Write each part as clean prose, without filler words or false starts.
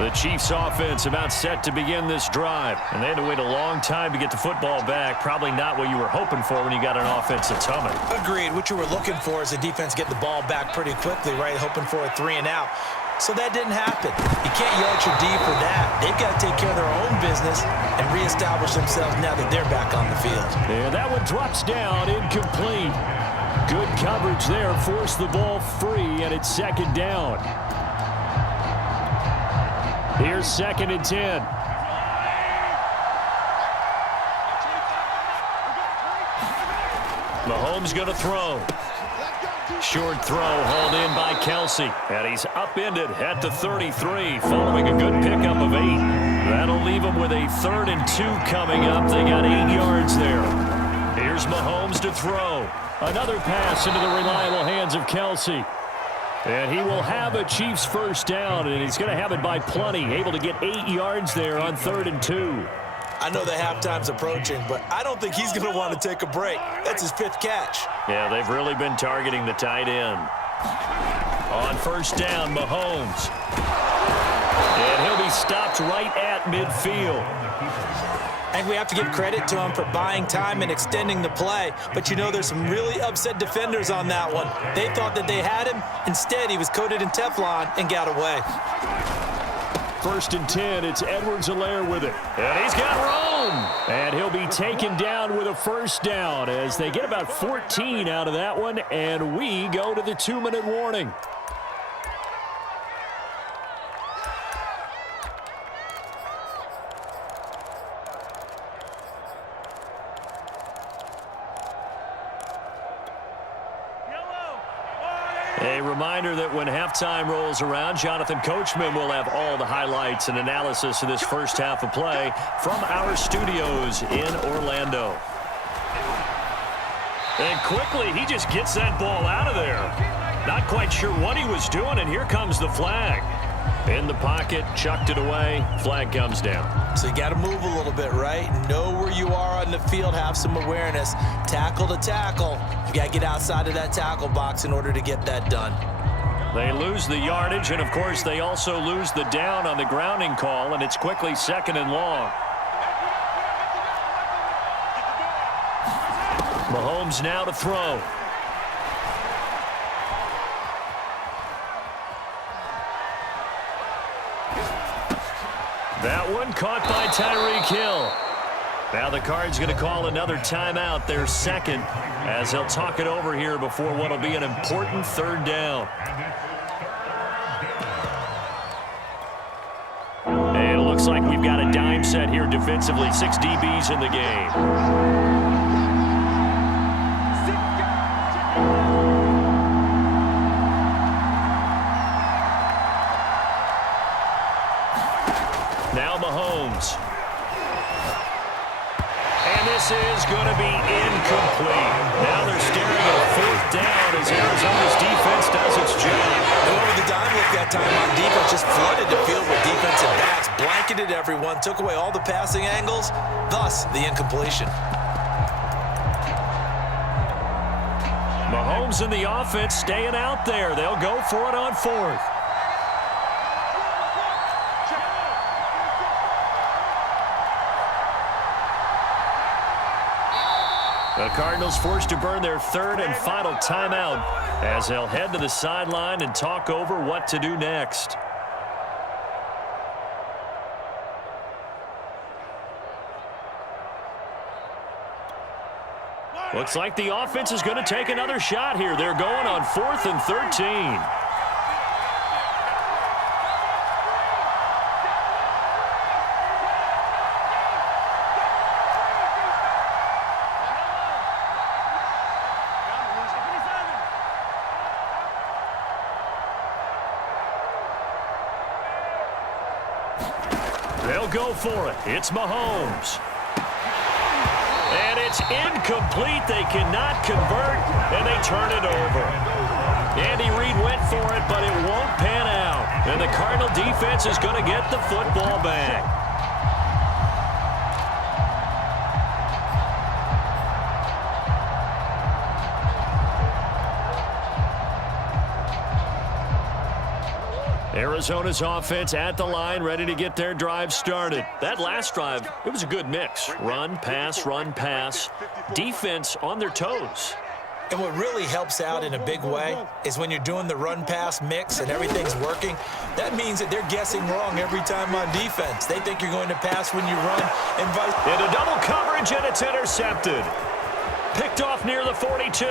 The Chiefs offense about set to begin this drive. And they had to wait a long time to get the football back. Probably not what you were hoping for when you got an offense that's humming. Agreed. What you were looking for is the defense get the ball back pretty quickly, right? Hoping for a 3-and-out. So that didn't happen. You can't yell at your D for that. They've got to take care of their own business and reestablish themselves now that they're back on the field. And that one drops down, incomplete. Good coverage there, forced the ball free, and it's second down. Here's 2nd and 10. Mahomes going to throw. Short throw hauled in by Kelsey. And he's upended at the 33 following a good pickup of 8. That'll leave him with a 3rd and 2 coming up. They got 8 yards there. Here's Mahomes to throw. Another pass into the reliable hands of Kelsey. And he will have a Chiefs first down, and he's going to have it by plenty. Able to get 8 yards there on 3rd and 2. I know the halftime's approaching, but I don't think he's going to want to take a break. That's his 5th catch. Yeah, they've really been targeting the tight end. On first down, Mahomes. And he'll be stopped right at midfield. I think we have to give credit to him for buying time and extending the play. But, you know, there's some really upset defenders on that one. They thought that they had him. Instead, he was coated in Teflon and got away. 1st and 10, it's Edwards-Helaire with it. And he's got room. And he'll be taken down with a first down as they get about 14 out of that one. And we go to the 2-minute warning. A reminder that when halftime rolls around, Jonathan Coachman will have all the highlights and analysis of this first half of play from our studios in Orlando. And quickly, he just gets that ball out of there. Not quite sure what he was doing, and here comes the flag. In the pocket, chucked it away, flag comes down. So you got to move a little bit, right? Know where you are on the field, have some awareness. Tackle to tackle. You got to get outside of that tackle box in order to get that done. They lose the yardage, and of course they also lose the down on the grounding call, and it's quickly 2nd and long. Mahomes now to throw. That one caught by Tyreek Hill. Now the Cards going to call another timeout, their 2nd, as they'll talk it over here before what will be an important 3rd down. And it looks like we've got a dime set here defensively. 6 DBs in the game. Now Mahomes. And this is going to be incomplete. Now they're staring at a 4th down as Arizona's defense does its job. And over the dime look that time on defense, just flooded the field with defensive backs, blanketed everyone, took away all the passing angles, thus the incompletion. Mahomes and the offense staying out there. They'll go for it on 4th. The Cardinals forced to burn their 3rd and final timeout as they'll head to the sideline and talk over what to do next. Looks like the offense is going to take another shot here. They're going on 4th and 13. They'll go for it. It's Mahomes. And it's incomplete. They cannot convert, and they turn it over. Andy Reid went for it, but it won't pan out. And the Cardinal defense is going to get the football back. Arizona's offense at the line, ready to get their drive started. That last drive, it was a good mix. Run, pass, defense on their toes. And what really helps out in a big way is when you're doing the run-pass mix and everything's working, that means that they're guessing wrong every time on defense. They think you're going to pass when you run and vice. Into double coverage, and it's intercepted. Picked off near the 42.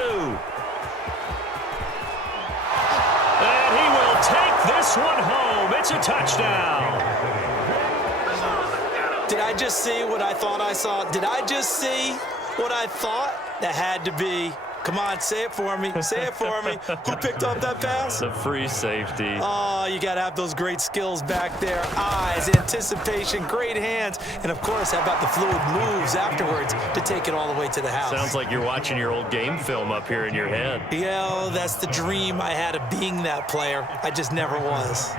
And he will take this one home. It's a touchdown. Did I just see what I thought I saw? Did I just see what I thought? That had to be. Come on, say it for me. Say it for me. Who picked up that pass? It's a free safety. Oh, you got to have those great skills back there. Eyes, anticipation, great hands. And, of course, how about the fluid moves afterwards to take it all the way to the house? Sounds like you're watching your old game film up here in your head. Yeah, oh, that's the dream I had of being that player. I just never was.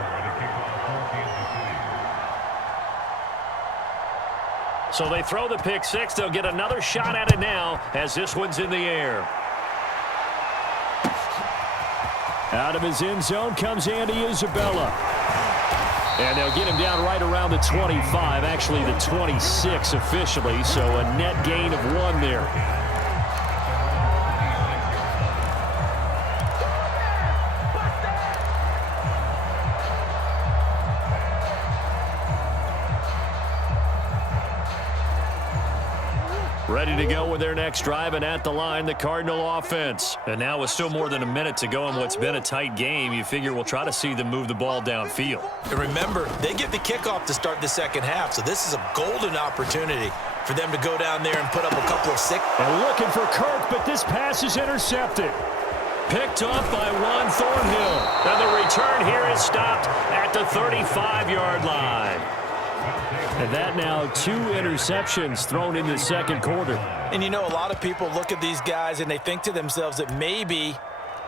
So they throw the pick six. They'll get another shot at it now as this one's in the air. Out of his end zone comes Andy Isabella. And they'll get him down right around the 25, actually the 26 officially, so a net gain of 1 there. Ready to go with their next drive, and at the line, the Cardinal offense. And now with still more than a minute to go in what's been a tight game, you figure we'll try to see them move the ball downfield. And remember, they get the kickoff to start the second half, so this is a golden opportunity for them to go down there and put up a couple of six. And looking for Kirk, but this pass is intercepted. Picked off by Juan Thornhill. And the return here is stopped at the 35-yard line. And that now 2 interceptions thrown in the second quarter. And you know, a lot of people look at these guys and they think to themselves that maybe,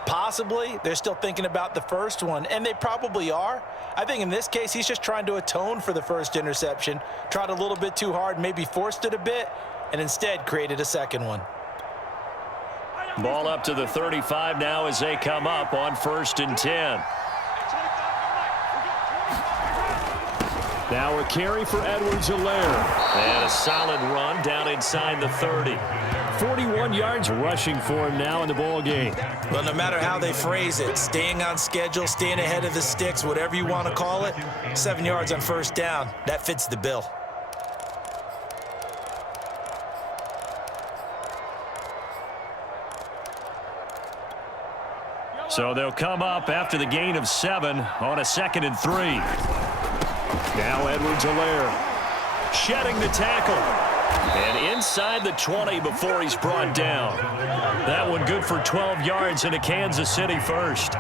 possibly, they're still thinking about the first one. And they probably are. I think in this case, he's just trying to atone for the first interception. Tried a little bit too hard, maybe forced it a bit, and instead created a second one. Ball up to the 35 now as they come up on 1st and 10. Now a carry for Edwards-Helaire. And a solid run down inside the 30. 41 yards rushing for him now in the ball game. Well, no matter how they phrase it, staying on schedule, staying ahead of the sticks, whatever you want to call it, 7 yards on 1st down, that fits the bill. So they'll come up after the gain of 7 on a 2nd and 3. Now Edwards-Helaire shedding the tackle. And inside the 20 before he's brought down. That one good for 12 yards into Kansas City first.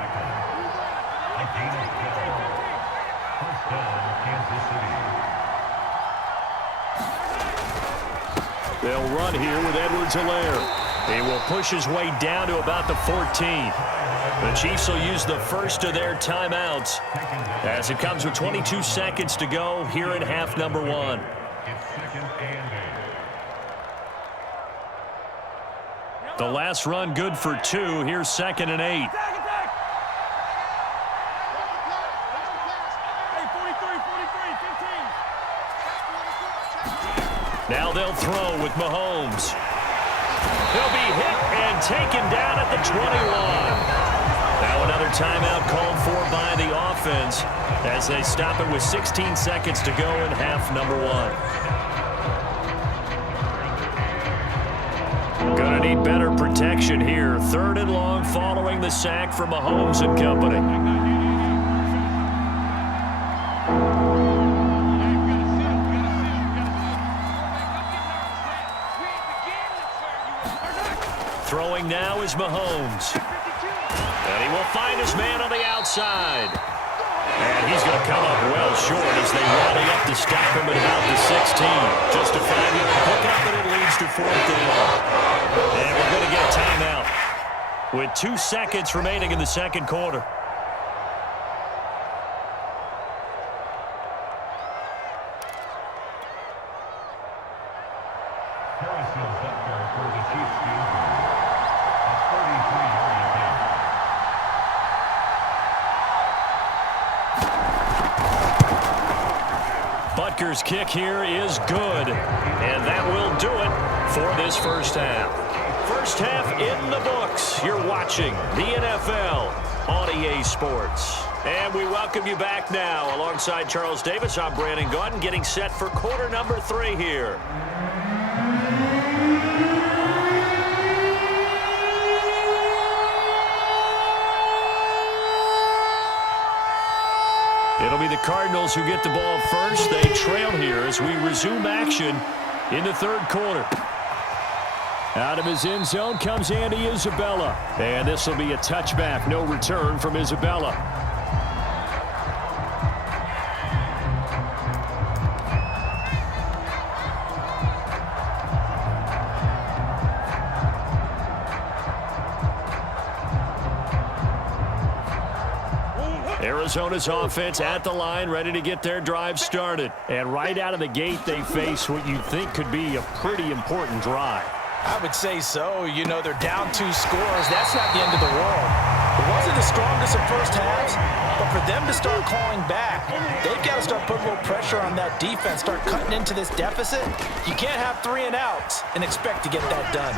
They'll run here with Edwards-Helaire. He will push his way down to about the 14. The Chiefs will use the first of their timeouts as it comes with 22 seconds to go here in half number 1. The last run good for 2. Here's 2nd and 8. Now they'll throw with Mahomes. He'll be hit and taken down at the 21. Now another timeout called for by the offense as they stop it with 16 seconds to go in half number 1. Gonna need better protection here. 3rd and long following the sack from Mahomes and company. Throwing now is Mahomes. And he will find his man on the outside. And he's going to come up well short as they rally up to stop him at about the 16. Justified him. Pick up, and it leads to 4th down. And we're going to get a timeout with 2 seconds remaining in the second quarter. kicker's kick here is good. And that will do it for this first half. First half in the books. You're watching the NFL on EA Sports. And we welcome you back now. Alongside Charles Davis, I'm Brandon Gaudin, getting set for quarter number 3 here. It'll be the Cardinals who get the ball first. They trail here as we resume action in the third quarter. Out of his end zone comes Andy Isabella. And this will be a touchback. No return from Isabella. Arizona's offense at the line, ready to get their drive started. And right out of the gate, they face what you think could be a pretty important drive. I would say so. You know, they're down 2 scores. That's not the end of the world. It wasn't the strongest of first halves, but for them to start calling back, they've got to start putting a little pressure on that defense, start cutting into this deficit. You can't have 3 and outs and expect to get that done.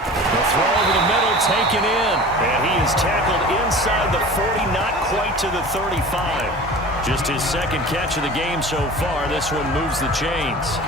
The throw over the middle taken in, and he is tackled inside the 40, not quite to the 35. Just his second catch of the game so far. This one moves the chains.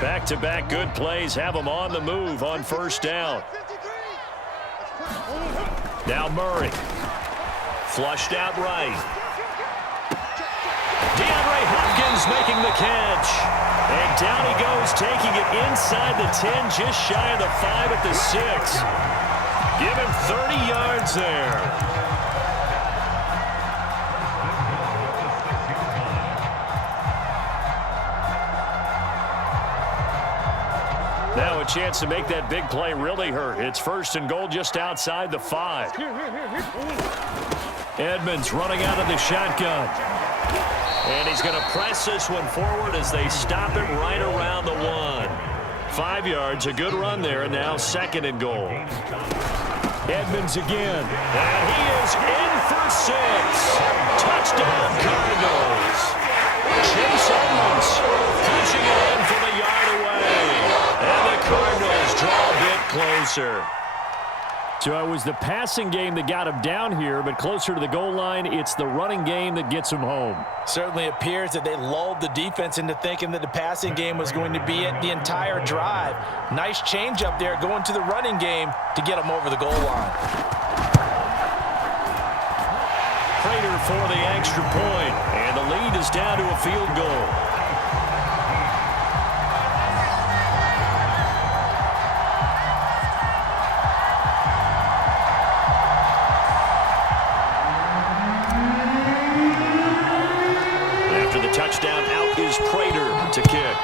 Back-to-back good plays have them on the move on first down. Now Murray. Flushed out right. DeAndre Hopkins making the catch. And down he goes, taking it inside the 10, just shy of the 5 at the 6. Give him 30 yards there. Now a chance to make that big play really hurt. It's first and goal just outside the 5. Edmonds running out of the shotgun. And he's going to press this one forward as they stop it right around the 1. 5 yards, a good run there, and now second and goal. Edmonds again. And he is in for 6. Touchdown Cardinals. Chase Edmonds pushing it in from a yard away. And the Cardinals draw a bit closer. So it was the passing game that got him down here, but closer to the goal line, it's the running game that gets him home. Certainly appears that they lulled the defense into thinking that the passing game was going to be it the entire drive. Nice change up there going to the running game to get them over the goal line. Prater for the extra point, and the lead is down to a field goal. Touchdown, out is Prater to kick.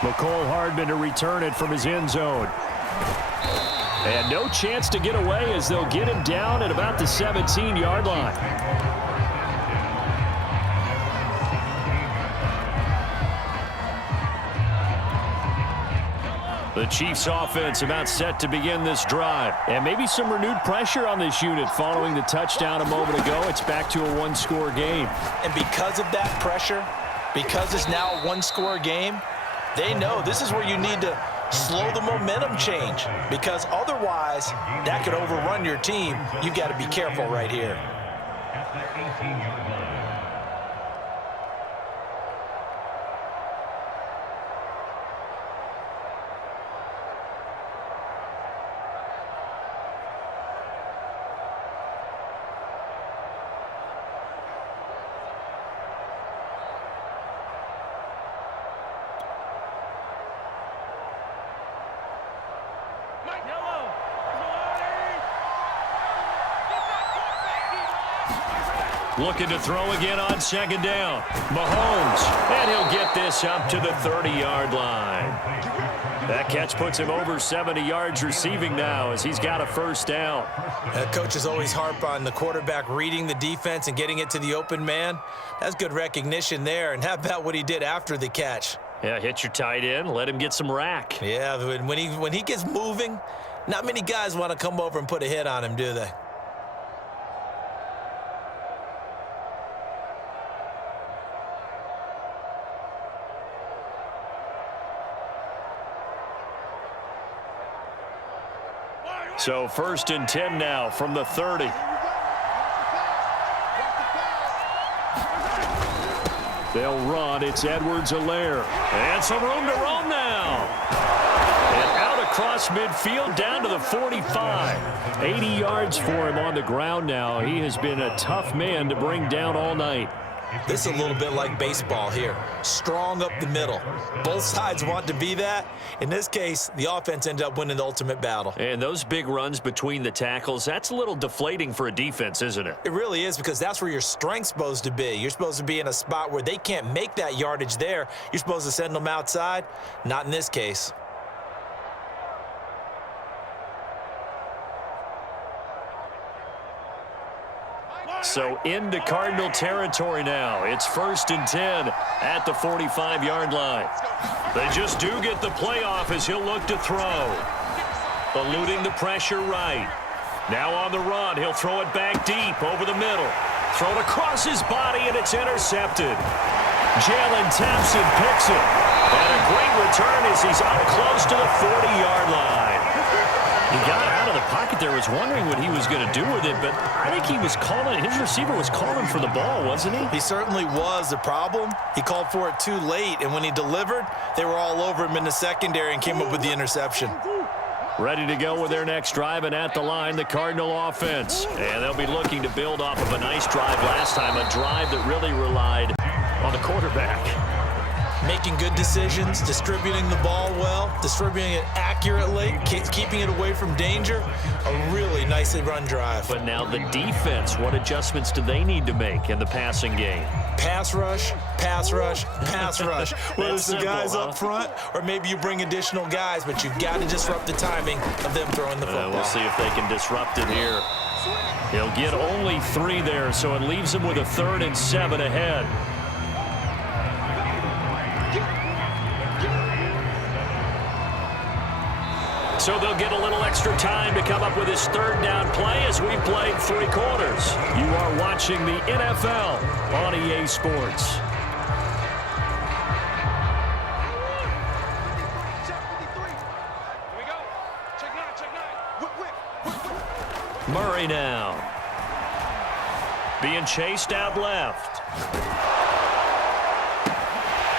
McCole Hardman to return it from his end zone. And no chance to get away as they'll get him down at about the 17-yard line. The Chiefs offense about set to begin this drive. And maybe some renewed pressure on this unit following the touchdown a moment ago. It's back to a 1-score game. And because of that pressure, because it's now a 1-score game, they know this is where you need to slow the momentum change. Because otherwise, that could overrun your team. You've got to be careful right here. Looking to throw again on second down. Mahomes, and he'll get this up to the 30-yard line. That catch puts him over 70 yards receiving now as he's got a first down. Coaches always harp on the quarterback reading the defense and getting it to the open man. That's good recognition there. And how about what he did after the catch? Yeah, hit your tight end, let him get some rack. Yeah, when he gets moving, not many guys want to come over and put a hit on him, do they? So 1st and 10 now from the 30. They'll run. It's Edwards-Helaire. And some room to roam now. And out across midfield down to the 45. 80 yards for him on the ground now. He has been a tough man to bring down all night. This is a little bit like baseball here. Strong up the middle. Both sides want to be that. In this case, the offense ended up winning the ultimate battle. And those big runs between the tackles, that's a little deflating for a defense, isn't it? It really is, because that's where your strength's supposed to be. You're supposed to be in a spot where they can't make that yardage there. You're supposed to send them outside. Not in this case. So into Cardinal territory now. It's 1st and 10 at the 45-yard line. They just do get the playoff as he'll look to throw. Eluding the pressure right. Now on the run, he'll throw it back deep over the middle. Thrown across his body, and it's intercepted. Jalen Thompson picks it. And a great return as he's up close to the 40-yard line. He got out of the pocket there, was wondering what he was going to do with it, but I think he was calling, his receiver was calling for the ball, wasn't he? He certainly was. The problem, he called for it too late, and when he delivered, they were all over him in the secondary and came up with the interception. Ready to go with their next drive, and at the line, the Cardinal offense. And they'll be looking to build off of a nice drive last time, a drive that really relied on the quarterback. Making good decisions, distributing the ball well, distributing it accurately, keeping it away from danger. A really nicely run drive. But now the defense, what adjustments do they need to make in the passing game? Pass rush, pass rush, pass rush. Whether it's the guys up front or maybe you bring additional guys, but you've got to disrupt the timing of them throwing the football. We'll see if they can disrupt it here. He'll get only 3 there, so it leaves him with a 3rd and 7 ahead. So they'll get a little extra time to come up with his 3rd down play as we've played 3 quarters. You are watching the NFL on EA Sports. Murray now. Being chased out left.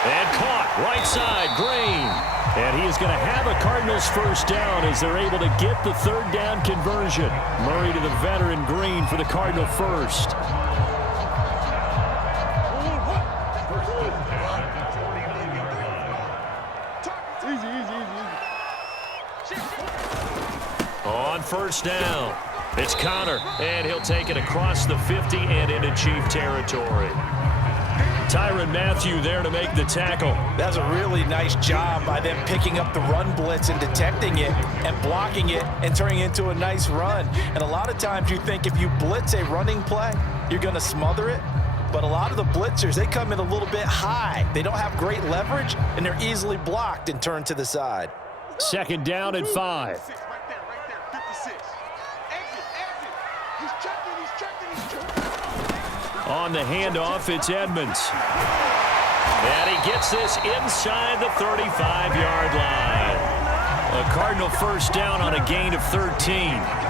And caught right side, Green. And he is going to have a Cardinals first down as they're able to get the 3rd down conversion. Murray to the veteran, Green for the Cardinal first. On first down, it's Connor, and he'll take it across the 50 and into Chief territory. Tyrann Mathieu there to make the tackle. That's a really nice job by them picking up the run blitz and detecting it and blocking it and turning it into a nice run. And a lot of times you think if you blitz a running play, you're going to smother it. But a lot of the blitzers, they come in a little bit high. They don't have great leverage, and they're easily blocked and turned to the side. 2nd down and 5. Right there, 56. Exit. He's checking. On the handoff, it's Edmonds. And he gets this inside the 35-yard line. A Cardinal first down on a gain of 13.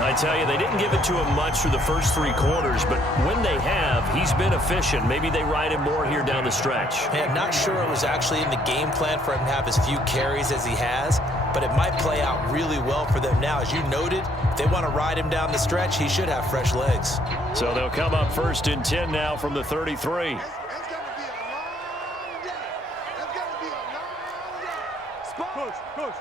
I tell you, they didn't give it to him much through the first 3 quarters, but when they have, he's been efficient. Maybe they ride him more here down the stretch. Hey, I'm not sure it was actually in the game plan for him to have as few carries as he has, but it might play out really well for them now. As you noted, if they want to ride him down the stretch, he should have fresh legs. So they'll come up 1st and 10 now from the 33. Coach.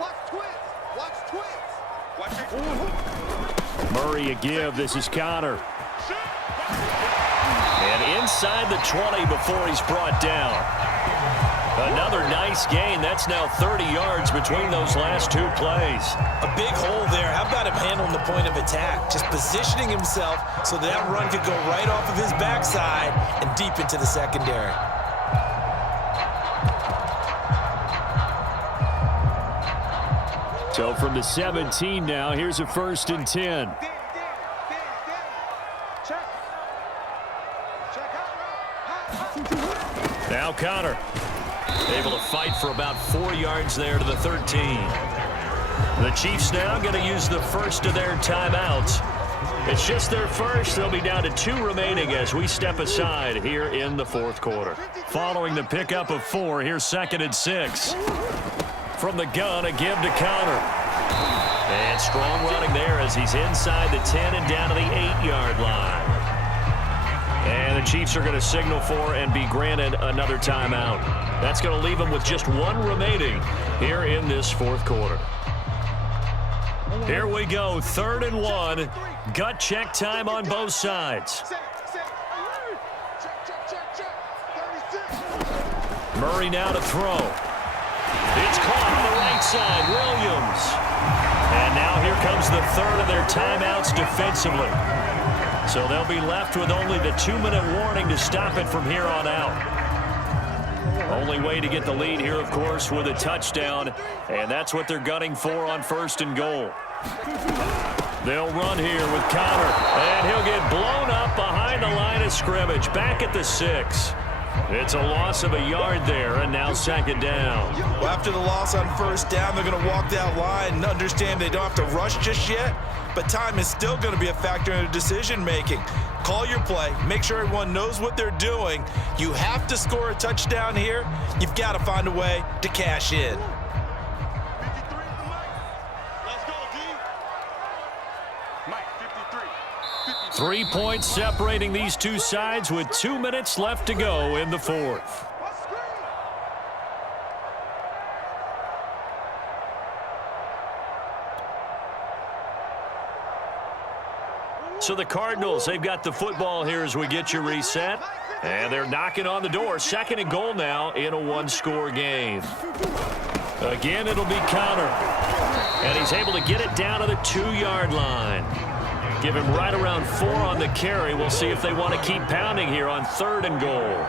Watch twins. Watch it. Murray a give. This is Connor. And inside the 20 before he's brought down. Another nice gain. That's now 30 yards between those last two plays. A big hole there. How about him handling the point of attack? Just positioning himself so that run could go right off of his backside and deep into the secondary. So from the 17 now, here's a 1st and 10. Now Connor. Able to fight for about 4 yards there to the 13. The Chiefs now going to use the first of their timeouts. It's just their first. They'll be down to 2 remaining as we step aside here in the 4th quarter. Following the pickup of 4, here's 2nd and 6. From the gun, a give to Connor. And strong running there as he's inside the 10 and down to the 8-yard line. And the Chiefs are going to signal for and be granted another timeout. That's going to leave them with just 1 remaining here in this 4th quarter. Here we go, 3rd and 1. Gut check time on both sides. Murray now to throw. It's caught on the right side, Williams. And now here comes the 3rd of their timeouts defensively. So they'll be left with only the 2-minute warning to stop it from here on out. Only way to get the lead here, of course, with a touchdown, and that's what they're gunning for on 1st and goal. They'll run here with Connor, and he'll get blown up behind the line of scrimmage, back at the 6. It's a loss of a yard there, and now 2nd down. Well, after the loss on 1st down, they're going to walk that line and understand they don't have to rush just yet, but time is still going to be a factor in their decision-making. Call your play. Make sure everyone knows what they're doing. You have to score a touchdown here. You've got to find a way to cash in. 3 points separating these two sides with 2 minutes left to go in the 4th. So the Cardinals, they've got the football here as we get you reset. And they're knocking on the door. 2nd and goal now in a 1-score game. Again, it'll be Connor. And he's able to get it down to the 2-yard line. Give him right around 4 on the carry. We'll see if they want to keep pounding here on 3rd and goal.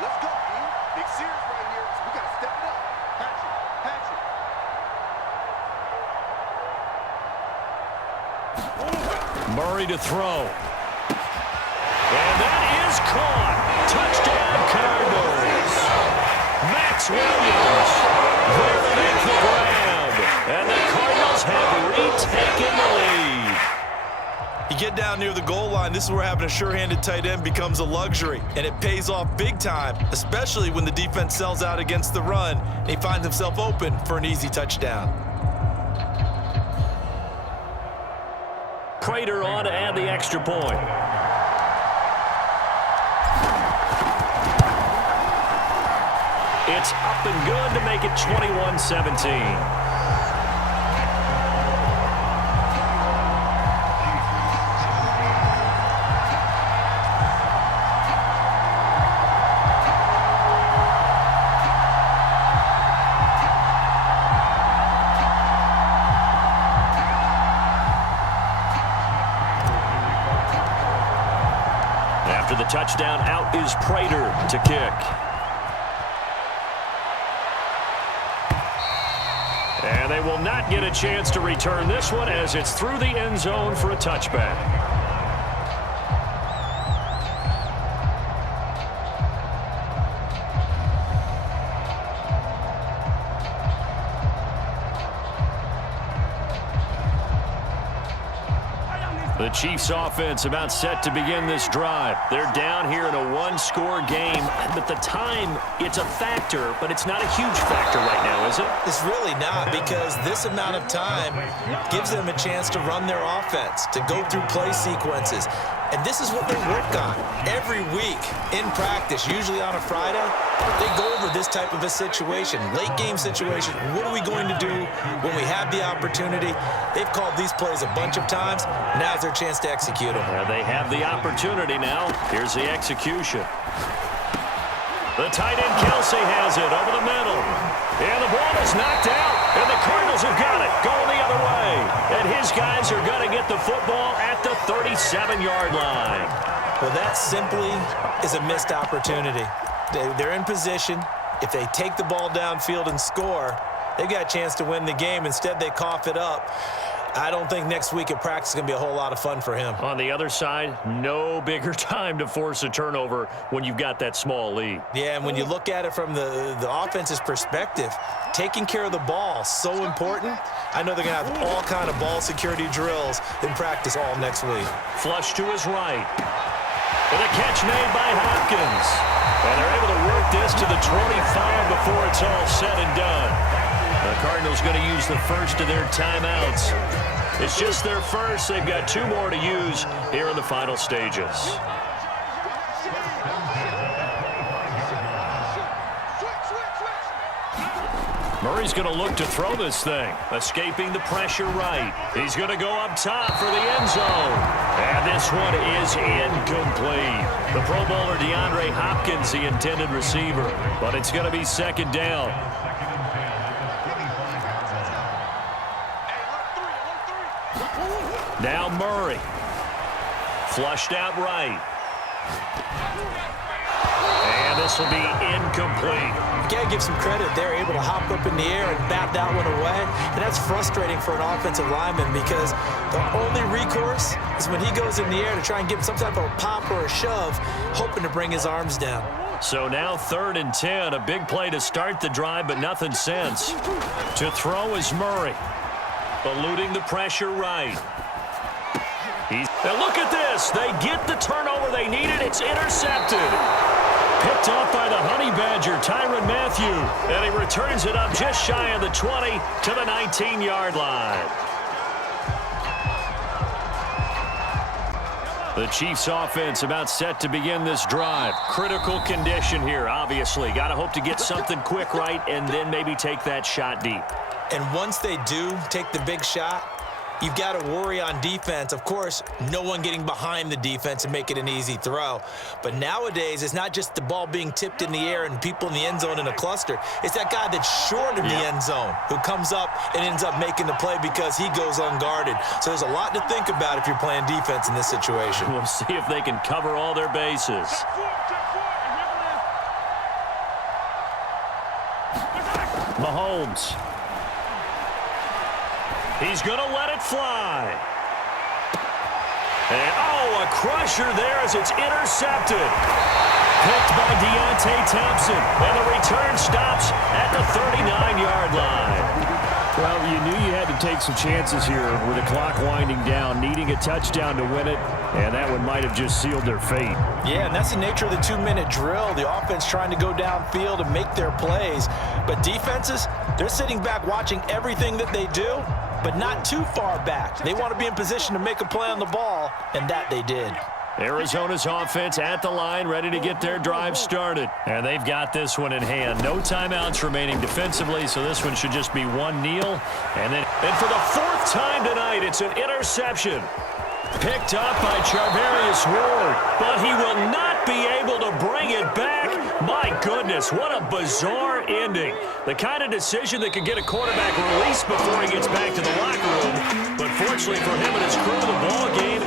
Let's go, dude. Big series right here. We got to step it up. Hatchet. Murray to throw. And that is caught. Touchdown, Cardinals. Max Williams there to make the grab. And the Cardinals have retaken the lead. You get down near the goal line, this is where having a sure-handed tight end becomes a luxury, and it pays off big time, especially when the defense sells out against the run, and he finds himself open for an easy touchdown. Prater on to add the extra point. It's up and good to make it 21-17. After the touchdown, out is Prater to kick. And they will not get a chance to return this one as it's through the end zone for a touchback. The Chiefs offense about set to begin this drive. They're down here in a 1-score game, but the time, it's a factor, but it's not a huge factor right now, is it? It's really not, because this amount of time gives them a chance to run their offense, to go through play sequences. And this is what they work on every week in practice, usually on a Friday. They go over this type of a situation, late game situation. What are we going to do when we have the opportunity? They've called these plays a bunch of times. Now's their chance to execute them. They have the opportunity now. Here's the execution. The tight end Kelsey has it over the middle. And the ball is knocked out. And the Cardinals have got it going the other way. And his guys are going to get the football at the 37-yard line. Well, that simply is a missed opportunity. They're in position. If they take the ball downfield and score, they've got a chance to win the game. Instead, they cough it up. I don't think next week at practice is going to be a whole lot of fun for him. On the other side, no bigger time to force a turnover when you've got that small lead. Yeah, and when you look at it from the offense's perspective, taking care of the ball, so important. I know they're going to have all kind of ball security drills in practice all next week. Flush to his right. And a catch made by Hopkins. And they're able to work this to the 25 before it's all said and done. The Cardinals going to use the first of their timeouts. It's just their first. They've got 2 more to use here in the final stages. Murray's going to look to throw this thing, escaping the pressure right. He's going to go up top for the end zone. And this one is incomplete. The Pro Bowler DeAndre Hopkins, the intended receiver. But it's going to be second down. Now Murray. Flushed out right. And this will be incomplete. You got to give some credit. They're able to hop up in the air and bat that one away. And that's frustrating for an offensive lineman because the only recourse is when he goes in the air to try and give some type of a pop or a shove, hoping to bring his arms down. So now 3rd and 10. A big play to start the drive, but nothing since. To throw is Murray. Eluding the pressure right. Now look at this. They get the turnover they needed. It's intercepted. Picked off by the Honey Badger, Tyrann Mathieu. And he returns it up just shy of the 20 to the 19-yard line. The Chiefs offense about set to begin this drive. Critical condition here, obviously. Got to hope to get something quick right and then maybe take that shot deep. And once they do take the big shot, you've got to worry on defense. Of course, no one getting behind the defense and make it an easy throw. But nowadays, it's not just the ball being tipped in the air and people in the end zone in a cluster. It's that guy that's short of the end zone who comes up and ends up making the play because he goes unguarded. So there's a lot to think about if you're playing defense in this situation. We'll see if they can cover all their bases. Mahomes. He's going to let it fly. And, a crusher there as it's intercepted. Picked by Deontay Thompson. And the return stops at the 39-yard line. Well, you knew you had to take some chances here with the clock winding down, needing a touchdown to win it, and that one might have just sealed their fate. Yeah, and that's the nature of the 2-minute drill. The offense trying to go downfield and make their plays. But defenses, they're sitting back watching everything that they do, but not too far back. They want to be in position to make a play on the ball, and that they did. Arizona's offense at the line, ready to get their drive started. And they've got this one in hand. No timeouts remaining defensively, so this one should just be one kneel. And for the 4th time tonight, it's an interception. Picked up by Charvarius Ward, but he will not be able to bring it back. My goodness, what a bizarre ending. The kind of decision that could get a quarterback released before he gets back to the locker room. But fortunately for him and his crew, the ball game